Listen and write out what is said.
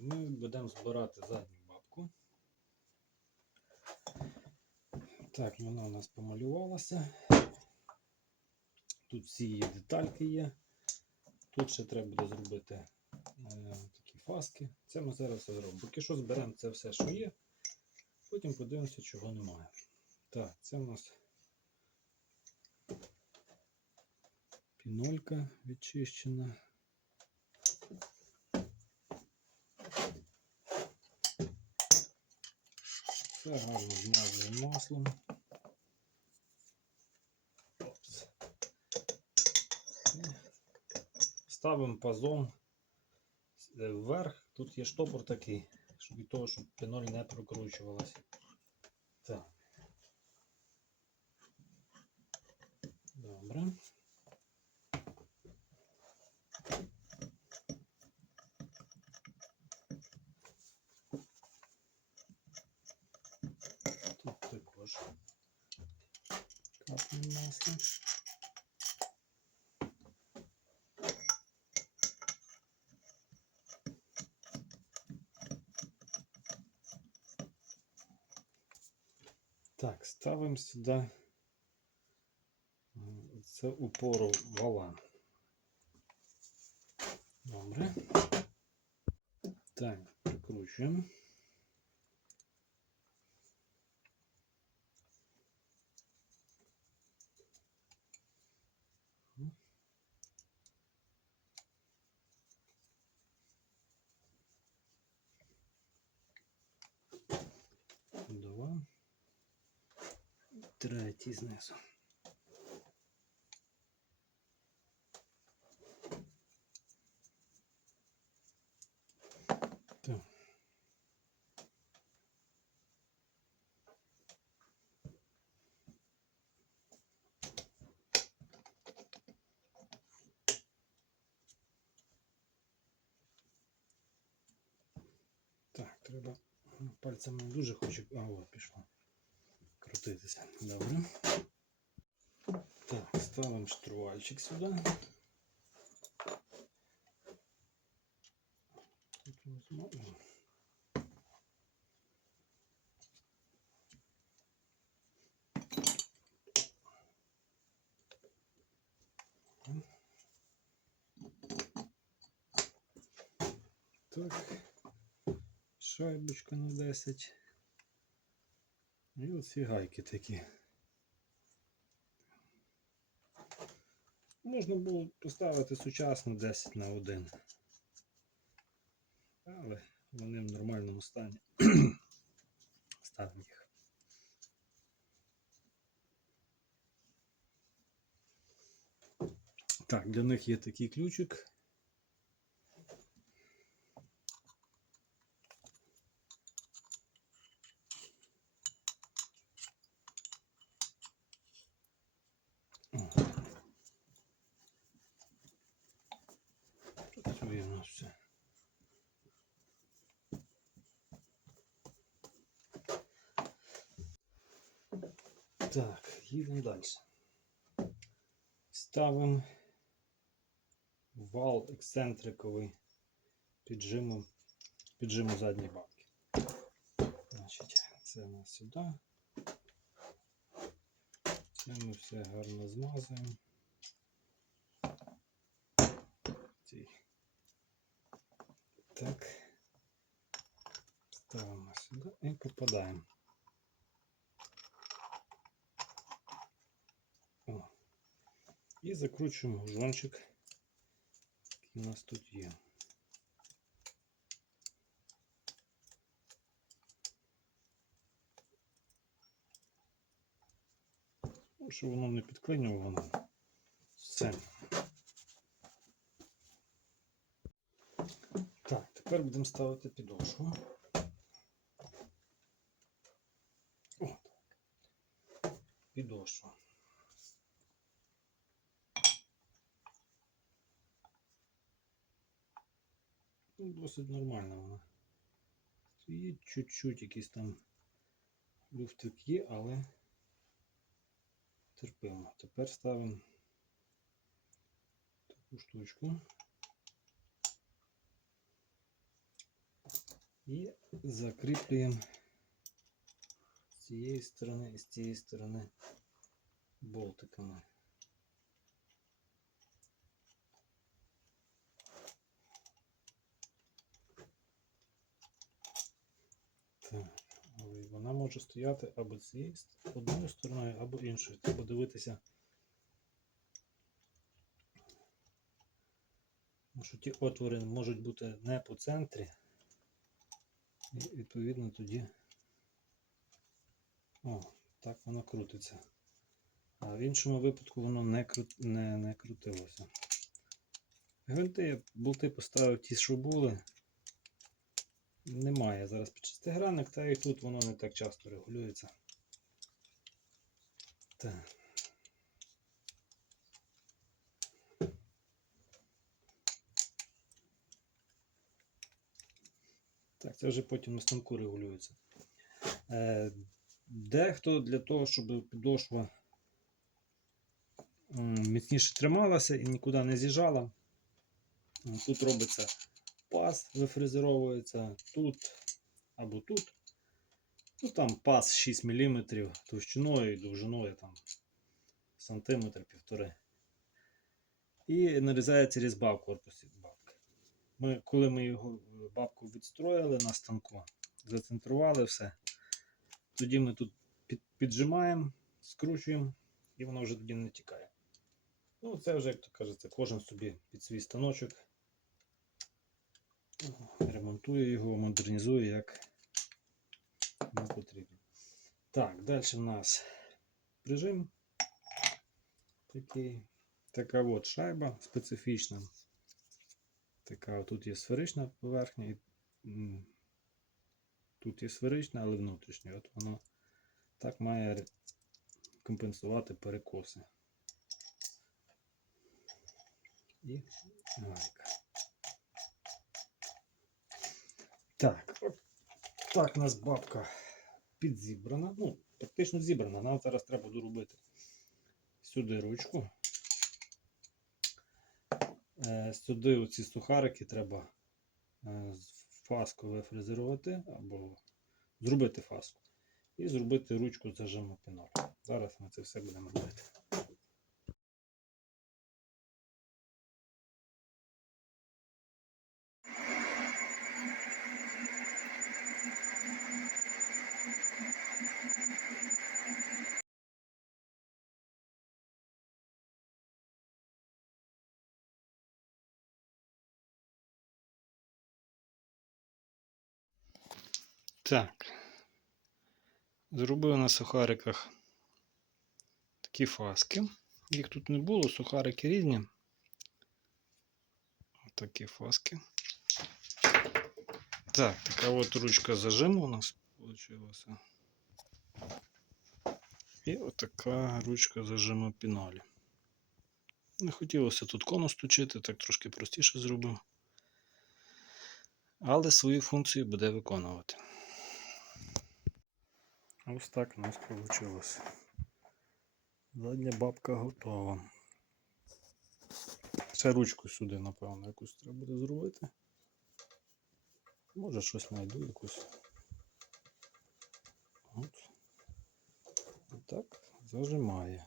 Ми будемо збирати задню бабку. Так, вона у нас помалювалася. Тут всі її детальки є. Тут ще треба буде зробити е, такі фаски. Це ми зараз все зробимо. Поки що зберемо це все, що є. Потім подивимося, чого немає. Так, це у нас пінолька відчищена. Все гарно змазуємо маслом. Ставимо пазом е, вверх. Тут є штопор такий, щоб від того, щоб піноль не прокручувалася. Так. Добре. Тут також капнемо масло. Так, ставимо сюди це упору вала. Добре. Так, прикручуємо. Два. Третій знизу. Треба пальцем не дуже хочу. А, от пішло. Крутитися. Добре. Так, ставимо штурвальчик сюди. Так, шайбочка на 10. І оці гайки такі. Можна було поставити сучасно 10 на 1. Але вони в нормальному стані. Ставимо їх. Так, для них є такий ключик. О. Працює у нас все. Так, їдемо далі. Ставимо вал ексцентриковий піджиму, піджиму задньої бабки. Значить, це у нас сюди. Це ми все гарно змазуємо. Так. Ставимо сюди і попадаємо. І закручуємо гужончик, який у нас тут є. Ну, щоб воно не підклинювало. Все. Так, тепер будемо ставити підошву. О, так. Досить нормально вона. Стоїть чуть-чуть якийсь там люфтик є, але терпимо. Тепер ставимо таку штучку. І закріплюємо з цієї сторони і з цієї сторони болтиками. Так, але вона може стояти або цією одною стороною, або іншою. Треба дивитися. Що ті отвори можуть бути не по центрі. І відповідно тоді. О, так воно крутиться. А в іншому випадку воно не, кру... не, не крутилося. Гвинти я болти поставив ті, що були. Немає зараз під шестигранник, та і тут воно не так часто регулюється. Так. Так, це вже потім на станку регулюється. Е, дехто для того, щоб підошва міцніше трималася і нікуди не з'їжджала. Тут робиться паз, вифрезеровується тут або тут. Ну там паз 6 мм товщиною і довжиною там сантиметр півтори. І нарізається різьба в корпусі бабки. Ми, коли ми його е, бабку відстроїли на станку, зацентрували все, тоді ми тут під, піджимаємо, скручуємо, і воно вже тоді не тікає. Ну, це вже, як то кажеться, кожен собі під свій станочок ремонтує його, модернізує, як йому потрібно. Так, далі в нас прижим. Такий, така от шайба специфічна. Така тут є сферична поверхня, тут є сферична, але внутрішня. От воно так має компенсувати перекоси. І гайка. Так, от так у нас бабка підзібрана. Ну, практично зібрана. Нам зараз треба доробити сюди ручку. Е, Сюди оці сухарики треба е, фаску вифрезерувати або зробити фаску. І зробити ручку зажиму піноль. Зараз ми це все будемо робити. Так. Зробив на сухариках такі фаски. Їх тут не було, сухарики різні. Такі фаски. Так, така от ручка зажиму у нас вийшла. І отака ручка зажиму пінолі. Не хотілося тут конус точити, так трошки простіше зробив. Але свою функцію буде виконувати. Ось так у нас вийшло. Задня бабка готова. Ще ручку сюди, напевно, якусь треба буде зробити. Може щось знайду якусь. От. Отак зажимає.